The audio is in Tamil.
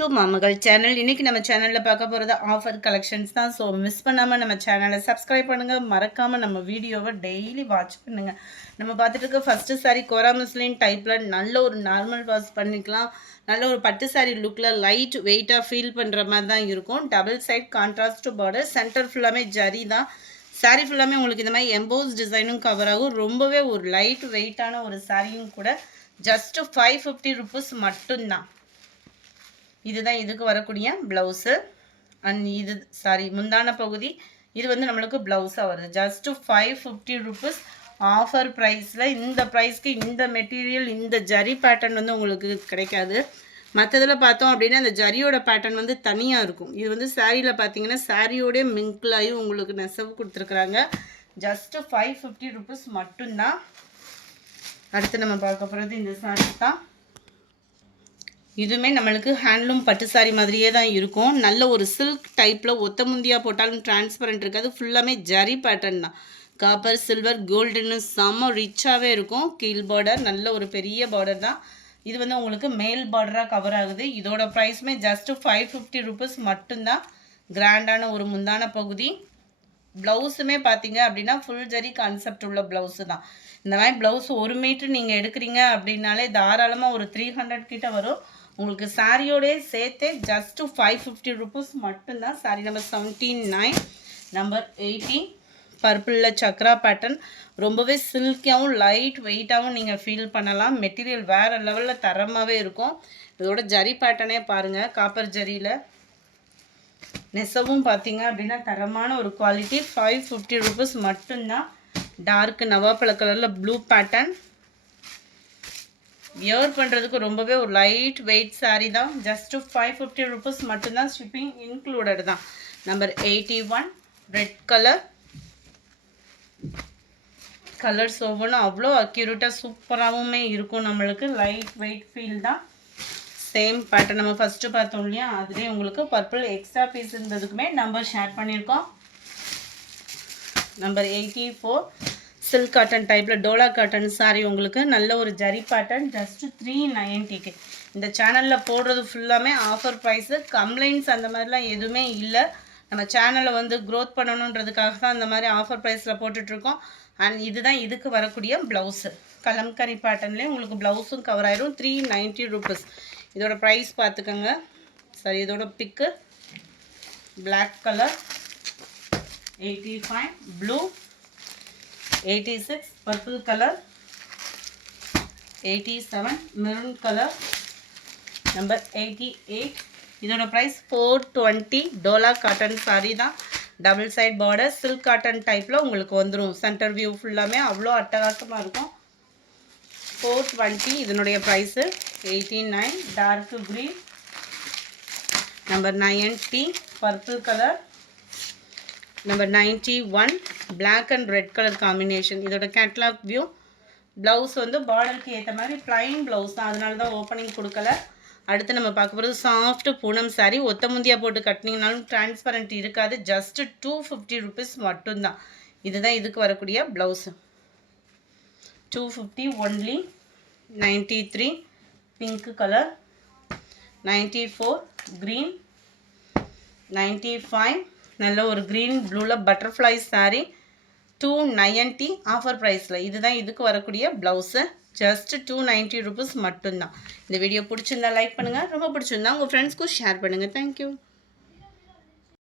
To மாமகள் channel. இன்றைக்கி நம்ம சேனலில் பார்க்க போகிறது ஆஃபர் கலெக்ஷன்ஸ் தான். ஸோ மிஸ் பண்ணாமல் நம்ம சேனலை சப்ஸ்கிரைப் பண்ணுங்கள். மறக்காமல் நம்ம வீடியோவை டெய்லி வாட்ச் பண்ணுங்கள். நம்ம பார்த்துட்டு இருக்க ஃபஸ்ட்டு சாரீ கோரா முஸ்லின் டைப்பில் நல்ல ஒரு நார்மல் வாஷ் பண்ணிக்கலாம். நல்ல ஒரு பட்டு சாரீ லுக்கில் லைட் வெயிட்டாக ஃபீல் பண்ணுற மாதிரி தான் இருக்கும். Double side contrast border, centre ஃபுல்லாமே ஜரி தான். சாரீ ஃபுல்லாமே உங்களுக்கு இந்த மாதிரி எம்போஸ் டிசைனும் கவர் ஆகும். ரொம்பவே ஒரு லைட் வெயிட்டான ஒரு சாரியும் கூட. ஜஸ்ட்டு 550 ருபீஸ் மட்டும்தான். இதுதான் இதுக்கு வரக்கூடிய ப்ளவுஸு. அண்ட் இது முந்தான பகுதி இது வந்து நம்மளுக்கு ப்ளவுஸாக வருது. ஜஸ்ட்டு 550 ருபீஸ் ஆஃபர் ப்ரைஸில். இந்த ப்ரைஸ்க்கு இந்த மெட்டீரியல் இந்த ஜரி பேட்டர்ன் வந்து உங்களுக்கு கிடைக்காது. மற்றதில் பார்த்தோம் அப்படின்னா அந்த ஜரியோட பேட்டர்ன் வந்து தனியாக இருக்கும். இது வந்து சாரியில் பார்த்தீங்கன்னா சாரியோடைய மிங்கிளாகி உங்களுக்கு நெசவு கொடுத்துருக்குறாங்க. ஜஸ்ட்டு 550 ருபீஸ் மட்டும்தான். அடுத்து நம்ம பார்க்க போகிறது இந்த சாரி தான். இதுவுமே நம்மளுக்கு ஹேண்ட்லூம் பட்டு சாரி மாதிரியே தான் இருக்கும். நல்ல ஒரு சில்க் டைப்பில் ஒத்த முந்தியாக போட்டாலும் டிரான்ஸ்பரண்ட் இருக்காது. ஃபுல்லாமே ஜரி பேட்டர்ன் தான். காப்பர் சில்வர் கோல்டுன்னு செம்ம ரிச்சாகவே இருக்கும். கீழ் பார்டர் நல்ல ஒரு பெரிய பார்டர் தான். இது வந்து உங்களுக்கு மேல் பார்டராக கவர் ஆகுது. இதோட ப்ரைஸுமே ஜஸ்ட்டு 550 ருபீஸ் மட்டும்தான். கிராண்டான ஒரு முந்தான பகுதி. ப்ளவுஸுமே பார்த்தீங்க அப்படின்னா ஃபுல் ஜரி கான்செப்ட் உள்ள ப்ளவுஸு தான். இந்த மாதிரி ப்ளவுஸ் 1 மீட்ரு நீங்கள் எடுக்கிறீங்க அப்படின்னாலே தாராளமாக ஒரு 300 கிட்ட வரும். உங்களுக்கு சாரியோடே சேர்த்தே ஜஸ்ட்டு 550 ருபீஸ் மட்டும்தான். சாரி நம்பர் 79, நம்பர் 18 பர்பிளில் சக்ரா பேட்டர்ன். ரொம்பவே சில்கியாகவும் லைட் வெயிட்டாகவும் நீங்கள் ஃபீல் பண்ணலாம். மெட்டீரியல் வேறு லெவலில் தரமாகவே இருக்கும். இதோட ஜரி பேட்டர்னே பாருங்கள். காப்பர் ஜரியில் நெசவும் பார்த்தீங்க அப்படின்னா தரமான ஒரு குவாலிட்டி. 550 ருபீஸ் மட்டும்தான். டார்க் நவாப்பழ கலரில் ப்ளூ பேட்டர்ன். வியர் பண்ணுறதுக்கு ரொம்பவே ஒரு லைட் வெயிட் சாரீ தான். ஜஸ்ட்டு 550 ருபீஸ் மட்டும்தான். ஷிப்பிங் இன்க்ளூடட் தான். Number 81 red colour. கலர்ஸ் ஒவ்வொன்றும் அவ்வளோ அக்யூரேட்டாக சூப்பராகவுமே இருக்கும். நம்மளுக்கு லைட் வெயிட் ஃபீல் தான். சேம் பேட்டர்ன் நம்ம ஃபஸ்ட்டு பார்த்தோம் இல்லையா, அதுலேயே உங்களுக்கு பர்பிள் எக்ஸ்ட்ரா பீஸ் இருந்ததுக்குமே நம்பர் ஷேர் பண்ணியிருக்கோம். நம்பர் 84 சில்க் காட்டன் டைப்பில் டோலா காட்டன் சாரி. உங்களுக்கு நல்ல ஒரு ஜரி பேட்டர்ன். ஜஸ்ட்டு 390க்கு. இந்த சேனலில் போடுறது ஃபுல்லாமே ஆஃபர் ப்ரைஸு. கம்ப்ளைண்ட்ஸ் அந்த மாதிரிலாம் எதுவுமே இல்லை. நம்ம சேனலை வந்து க்ரோத் பண்ணணுன்றதுக்காக தான் அந்த மாதிரி ஆஃபர் ப்ரைஸில் போட்டுட்ருக்கோம். அண்ட் இதுதான் இதுக்கு வரக்கூடிய ப்ளவுஸு. கலம்கரி பேட்டர்ன்லேயே உங்களுக்கு ப்ளவுஸும் கவர் ஆயிரும். 390 ருபீஸ். இதோட ப்ரைஸ் பார்த்துக்கோங்க. சரி, இதோட pic black colour, 85 blue, 86 purple colour, 87 maroon colour, number 88. இதோட ப்ரைஸ் 420. டோலா காட்டன் சாரி தான். Double side border silk cotton டைப்பில் உங்களுக்கு வந்துடும். சென்டர் வியூ ஃபுல்லாமே அவ்வளோ அட்டகாசமாக இருக்கும். 420 இதனுடைய price. 89 dark green, number 90 purple colour, number 91 black and red colour combination. இதோட கேட்லாக் வியூ. ப்ளவுஸ் வந்து பார்டருக்கு ஏற்ற மாதிரி ப்ளைன் ப்ளவுஸ் தான், அதனால தான் ஓப்பனிங் கொடுக்கல. அடுத்து நம்ம பார்க்க போகிறது சாஃப்ட் பூனம் சாரீ. ஒத்த முந்தியாக போட்டு கட்டினீங்கனாலும் டிரான்ஸ்பரண்ட் இருக்காது. ஜஸ்ட்டு 250 ருபீஸ் மட்டும்தான். இதுதான் இதுக்கு வரக்கூடிய blouse. 250 only. 93 pink colour, 94 green, 95 நல்ல ஒரு க்ரீன் ப்ளூவில் பட்டர்ஃப்ளை சாரீ. 290 ஆஃபர் ப்ரைஸில். இதுதான் இதுக்கு வரக்கூடிய ப்ளவுஸு. ஜஸ்ட்டு 290 ருபீஸ் மட்டும்தான். இந்த வீடியோ பிடிச்சிருந்தா லைக் பண்ணுங்கள். ரொம்ப பிடிச்சிருந்தா உங்கள் ஃப்ரெண்ட்ஸ்க்கும் ஷேர் பண்ணுங்கள். தேங்க்யூ.